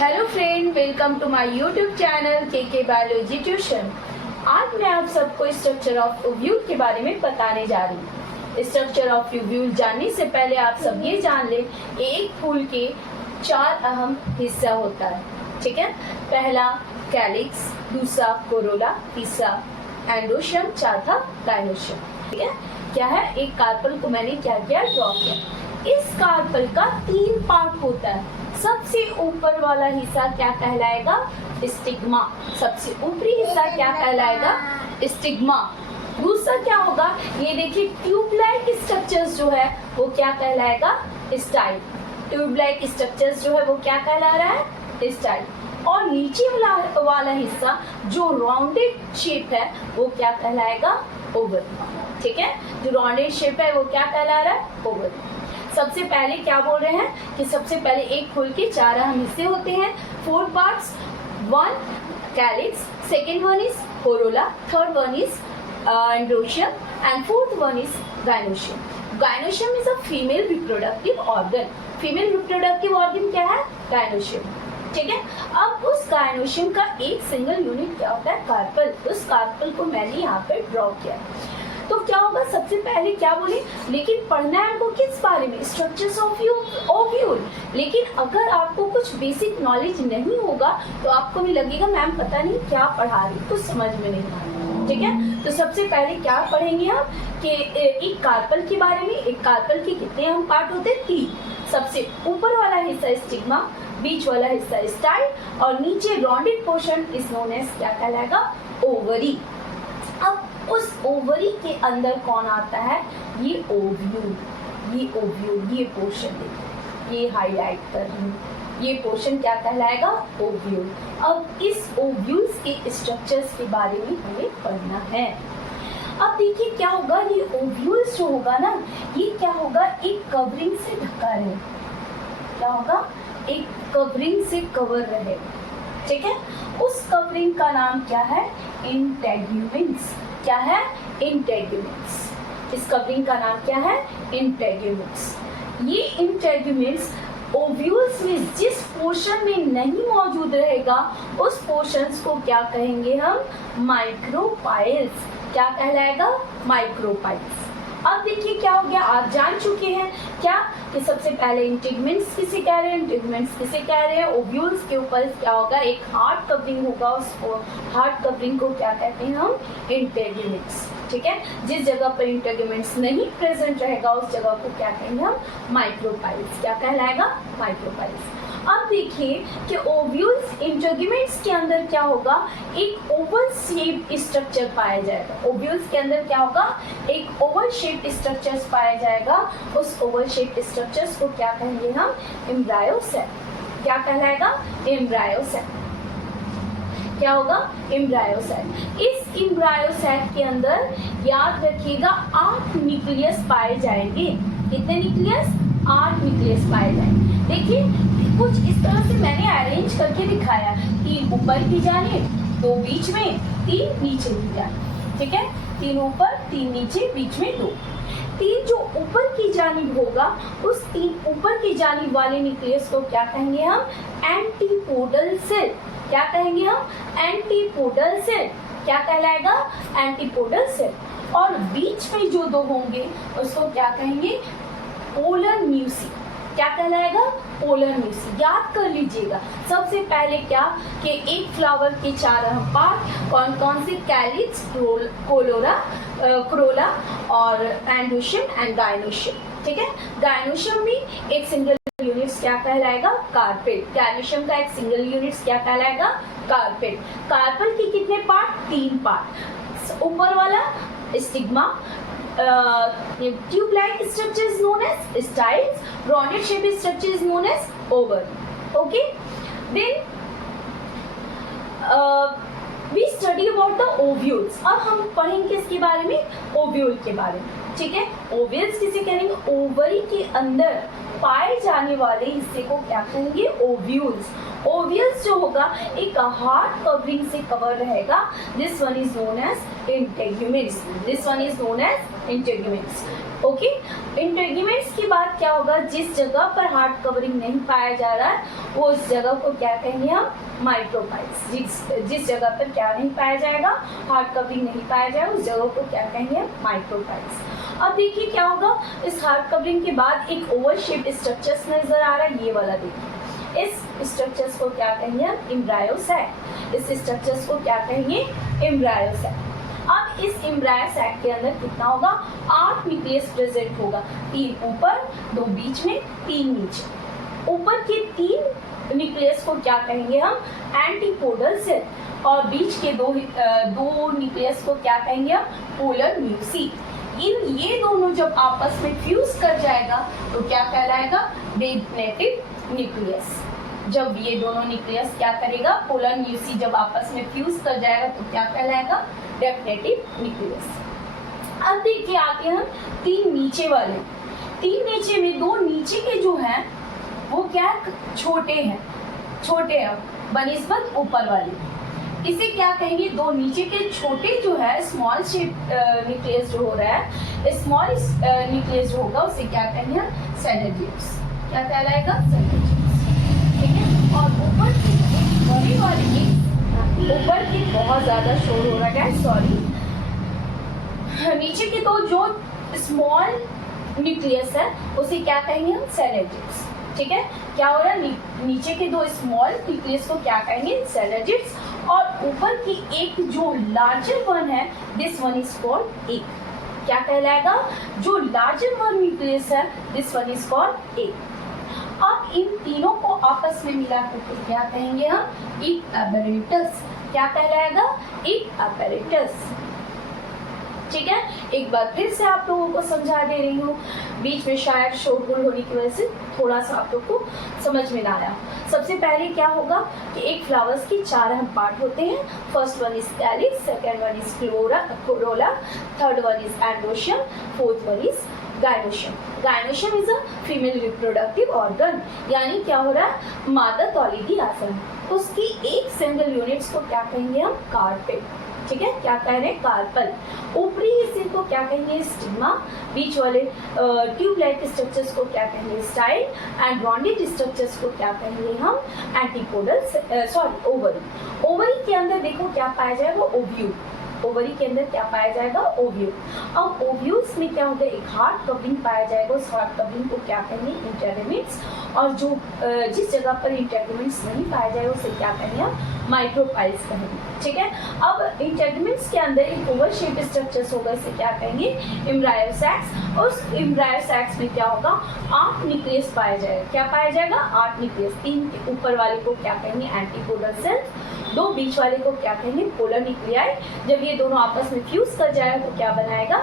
Hello friend, welcome to my YouTube channel के biology tuition. आज मैं आप सबको स्ट्रक्चर ऑफ ओव्यूल के बारे में बताने जा रही हूँ। स्ट्रक्चर ऑफ ओव्यूल जानने से पहले आप सब ये जान लें कि एक फूल के 4 अहम हिस्सा होता है। ठीक है, पहला कैलिक्स, दूसरा कोरोला, तीसरा एंडोशियम, चौथा गाइनोशियम। ठीक है, क्या है, एक कार्पल को मैंने क्या किया, ड्रॉ किया। इस कार्पल का 3 पार्ट होता है। सबसे ऊपर वाला हिस्सा क्या कहलाएगा, स्टिग्मा। सबसे ऊपरी हिस्सा क्या कहलाएगा, स्टिग्मा। दूसरा क्या होगा, ये देखिए ट्यूब-लाइक स्ट्रक्चर्स जो है वो क्या कहलाएगा, स्टाइल। ट्यूब-लाइक स्ट्रक्चर्स जो है वो क्या कहला रहा है, स्टाइल। और नीचे वाला हिस्सा जो राउंडेड शेप है वो क्या कहलाएगा, ओवल। ठीक है, जो राउंडेड शेप है वो क्या कहला रहा है, ओवल। सबसे पहले क्या बोल रहे हैं कि सबसे पहले एक फूल के 4 अहम हिस्से होते हैं, 4 parts. 1 calyx, second one is Corolla, third one is androecium and fourth one is gynoecium. Gynoecium is a female reproductive organ. Female reproductive organ क्या है, गाइनोशियम। ठीक है, अब उस गाइनोशियम का एक सिंगल यूनिट क्या होता है, कार्पल। उस कार्पल को मैंने यहाँ पे ड्रॉ किया। तो क्या होगा, सबसे पहले क्या बोले, लेकिन पढ़ना है हमको किस बारे में, स्ट्रक्चर्स ऑफ ओव्यूल। लेकिन अगर आपको कुछ बेसिक नॉलेज नहीं होगा तो आपको भी लगेगा मैम पता नहीं क्या पढ़ा रही, कुछ समझ में नहीं आ रहा। ठीक है, तो सबसे पहले क्या पढ़ेंगे हम कि एक कार्पल के बारे में। एक कार्पल के कितने अहम पार्ट होते हैं, 3। सबसे ऊपर वाला हिस्सा स्टिग्मा, बीच वाला हिस्सा स्टाइल और नीचे rounded portion is known as क्या कहलाएगा, ओवरी। अब उस ओवरी के अंदर कौन आता है, ये ओव्यूल। ये ओव्यूल, ये पोर्शन देखिए, ये हाईलाइट कर रही हूँ, ये पोर्शन क्या कहलाएगा, ओव्यूल। अब इस ओव्यूल्स के स्ट्रक्चर्स के बारे में हमें पढ़ना है। अब देखिए क्या होगा, ये ओव्यूल्स जो होगा ना, ये क्या होगा, एक कवरिंग से ढका रहे। क्या होगा, एक कवरिंग से कवर रहे। ठीक है, उस कवरिंग का नाम क्या है, इंटेगुमेंट्स। क्या है, इंटेगुमेंट्स। इस कवरिंग का नाम क्या है, इंटेगुमेंट्स। ये इंटेगुमेंट्स ओव्यूल्स में जिस पोर्शन में नहीं मौजूद रहेगा उस पोर्शंस को क्या कहेंगे हम, माइक्रोपाइल्स। क्या कहलाएगा, माइक्रोपाइल्स। अब देखिए क्या हो गया, आप जान चुके हैं क्या कि सबसे पहले इंटेगुमेंट्स किसे कह रहे हैं, इंटेगुमेंट्स किसे कह रहे हैं, ओव्यूल्स के ऊपर क्या होगा, एक हार्ड कवरिंग होगा, उसको हार्ड कवरिंग को क्या कहते हैं हम, इंटेगुमेंट्स। ठीक है, जिस जगह पर इंटेगुमेंट्स नहीं प्रेजेंट रहेगा उस जगह को क्या कहेंगे हम, माइक्रोपाइल्स। क्या कहलाएगा, माइक्रोपाइल्स। अब देखिए कि ओव्यूल्स इंटेगुमेंट्स के अंदर क्या होगा, एक ओवल शेप स्ट्रक्चर पाया जाएगा। ओव्यूल्स के अंदर क्या होगा, एक ओवल शेप स्ट्रक्चर्स पाया जाएगा। उस ओवल शेप स्ट्रक्चर्स को क्या कहेंगे हम, एम्ब्रायो सेल। क्या कहलाएगा, एम्ब्रायो सेल। क्या होगा, एम्ब्रायो सेल। इस एम्ब्रायो सेल के अंदर याद रखिएगा 8 न्यूक्लियस पाए जाएंगे। कितने न्यूक्लियस, 8 न्यूक्लियस पाए जाएंगे। देखिए कुछ इस तरह से मैंने अरेंज करके दिखाया, 3 ऊपर की जानिब, 2 बीच में, 3 नीचे की जानिब। ठीक है, 3 ऊपर 3 नीचे, बीच में 2। 3 जो ऊपर की जानिब होगा उस 3 ऊपर की जानिब वाले न्यूक्लियस को क्या कहेंगे हम, एंटीपोडल सेल। क्या कहेंगे हम, एंटीपोडल सेल। क्या कहलाएगा, एंटीपोडल सेल। और बीच में जो 2 होंगे उसको क्या कहेंगे, पोलर म्यूसी। क्या कहलाएगा, पोलर म्यूसी। याद कर लीजिएगा सबसे पहले क्या कि एक फ्लावर के 4 अहम पार्ट कौन कौन से, कैलिक्स, क्रोला और एंडोशियम एंड गाइनोशियम। ठीक है, गाइनोशियम में एक सिंगल यूनिट्स क्या कहलाएगा, कार्पेट। गाइनोशियम का एक सिंगल यूनिट्स क्या कहलाएगा, कार्पेट। कार्पल के कितने पार्ट, 3 पार्ट। ऊपर वाला stigma, tube-like structure is known as styles, rounded shape structure is known as oval. Okay, then we study about the ovules. अब हम पढ़ेंगे इसके बारे में, ओव्यूल के बारे में। ठीक है, ओव्यूल्स किसे कहेंगे, ओवरी के अंदर पाए जाने वाले हिस्से को क्या कहेंगे, ओव्यूल्स। ओव्यूल्स जो होगा एक हार्ड कवरिंग से कवर रहेगा। This one is known as integuments. This one is known as integuments. Okay. Integuments की बात क्या होगा, जिस जगह पर हार्ड कवरिंग नहीं पाया जा रहा है वो उस जगह को क्या कहेंगे हम, माइक्रोपाइल्स। जिस जगह पर क्या नहीं पाया जाएगा, हार्ड कवरिंग नहीं पाया जाएगा, उस जगह को क्या कहेंगे हम, माइक्रोपाइल्स। अब देखिए क्या होगा, इस हार्ड कवरिंग के बाद एक ओवल शेप्ड स्ट्रक्चर्स नजर आ रहा है, ये वाला देखिए। इस स्ट्रक्चर्स को क्या कहेंगे हम, एम्ब्रायोसैक। इस स्ट्रक्चर्स को क्या कहेंगे, एम्ब्रायोसैक। अब इस एम्ब्रायो सैक के अंदर कितना होगा, 8 न्यूक्लियस प्रेजेंट होगा, 3 ऊपर, 2 बीच में, 3 नीचे। ऊपर के 3 न्यूक्लियस को क्या कहेंगे हम, एंटीपोडल सेल, और बीच के 2 न्यूक्लियस को क्या कहेंगे हम, पोलर न्यूक्लियस। ये दोनों जब आपस में फ्यूज कर जाएगा तो क्या कहलाएगा, डेफिनेटिव न्यूक्लियस। जब ये दोनों न्यूक्लियस क्या करेगा, पोलर न्यूक्लियस जब आपस में फ्यूज कर जाएगा तो क्या कहलाएगा, डेफिनेटिव न्यूक्लियस। अब देखिए आगे हम 3 नीचे वाले, 3 नीचे में 2 नीचे के जो हैं वो क्या छोटे हैं बनिस्बत ऊपर वाले। इसे क्या कहेंगे, 2 नीचे के छोटे जो है स्मॉल शेप न्यूक्लियस जो हो रहा है, स्मॉल न्यूक्लियस जो होगा उसे क्या कहेंगे हम, सेलेजियस। क्या कहलाएगा, सेलेजियस। ठीक है। और ऊपर की बड़ी वाली, ऊपर की बहुत ज्यादा शोर हो रहा है, सॉरी। नीचे की तो जो स्मॉल न्यूक्लियस है उसे क्या कहेंगे हम, सेलेजियस। ठीक है। क्या हो रहा है, नीचे के 2 स्मॉल न्यूक्लियस को क्या कहेंगे, सेलेजियस, और ऊपर की एक जो लार्जर वन है, this one is called egg. क्या कहलाएगा, जो लार्जर वन न्यूक्लियस है, this one is called egg. अब इन तीनों को आपस में मिला करके क्या कहेंगे हम, एक apparatus। क्या कहलाएगा, एक apparatus। ठीक है। एक बार फिर से आप लोगों को समझा दे रही हूँ, बीच में शायद शोरगुल होने की वजह से थोड़ा सा आप लोग को समझ में ना आया। सबसे पहले क्या होगा कि एक फ्लावर्स की 4 अहम पार्ट होते हैं। First one is calyx, second one is Corolla, third one is androecium, fourth one is gynoecium. Gynoecium is a female reproductive organ, यानी क्या हो रहा है, मादा तौलीदी आसन। उसकी एक सिंगल यूनिट्स को क्या कहेंगे हम, कार्पेट। ठीक है। क्या कह रहे हैं, कार्पल। ऊपरी हिस्से को क्या कहेंगे, स्टिग्मा। बीच वाले ट्यूब लाइक स्ट्रक्चर्स को क्या कहेंगे, स्टाइल। एंड रॉन्डेड स्ट्रक्चर्स को क्या कहेंगे हम, एंटीपोडल, सॉरी ओवरी। ओवरी के अंदर देखो क्या पाया जाएगा, ओव्यूल। ओवरी के अंदर क्या पाया जाएगा, ओव्यूल। अब ओव्यूल्स में क्या होता है, एक हार्ड कवरिंग पाया जाएगा, उस हार्ड कवरिंग को क्या कहेंगे, इंटेगुमेंट्स। और जो जिस जगह पर इंटेगुमेंट्स नहीं पाया जाएगा उसे क्या कहेंगे हम, माइक्रोपाइल्स कहेंगे। ठीक है। अब इंटेगुमेंट्स के अंदर एक ओवल शेप स्ट्रक्चर्स होगा, इसे क्या कहेंगे, एम्ब्रायोसैक्स। उस एम्ब्रायोसैक्स में क्या होगा, 8 न्यूक्लियस पाया जाएगा। क्या पाया जाएगा, 8 न्यूक्लियस। 3 के ऊपर वाले को क्या कहेंगे, एंटीपोडल सेल्स। 2 बीच वाले को क्या कहेंगे, पोलर न्यूक्लियाई। जब ये दोनों आपस में फ्यूज कर जाएगा तो क्या बनाएगा,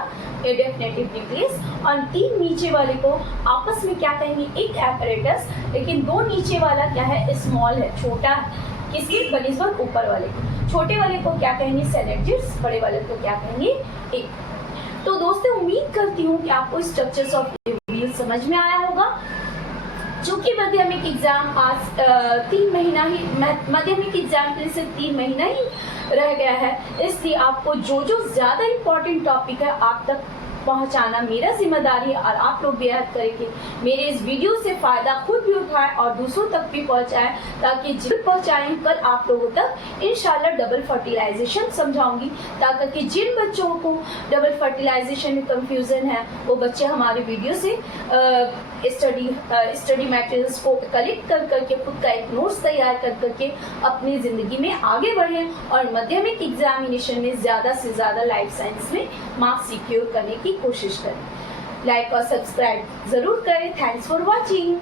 ए डेफिनेटिव न्यूक्लियस। और 3 नीचे वाले को आपस में क्या कहेंगे, एक एपरेटस। लेकिन 2 नीचे वाला क्या है, स्मॉल है, छोटा है। किसके बनिस्बत ऊपर वाले को। छोटे वाले को क्या कहेंगे, सेलेजियस। बड़े वाले को क्या कहेंगे, एक। तो दोस्तों उम्मीद करती हूँ कि आपको स्ट्रक्चर्स ऑफ ओव्यूल समझ में आया होगा। चूंकि माध्यमिक एग्जाम पास 3 महीना ही, माध्यमिक एग्जाम के लिए सिर्फ 3 महीना ही रह गया है, इसलिए आपको जो ज्यादा इम्पोर्टेंट टॉपिक है आप तक पहुंचाना मेरा जिम्मेदारी है। और आप लोग बेहद करेंगे मेरे इस वीडियो से फायदा खुद भी उठाएं और दूसरों तक भी पहुंचाएं, ताकि जिन पहुंचाएं कल आप लोगों तक इंशाल्लाह डबल फर्टिलाइजेशन समझाऊंगी, ताकि जिन बच्चों को डबल फर्टिलाइजेशन में कंफ्यूजन है वो बच्चे हमारे वीडियो से स्टडी मटेरियल्स को कलेक्ट कर करके खुद का एक नोट्स तैयार कर करके अपनी ज़िंदगी में आगे बढ़ें और माध्यमिक एग्जामिनेशन में ज़्यादा से ज़्यादा लाइफ साइंस में मार्क्स सिक्योर करने की कोशिश करें। लाइक और सब्सक्राइब ज़रूर करें। Thanks for watching.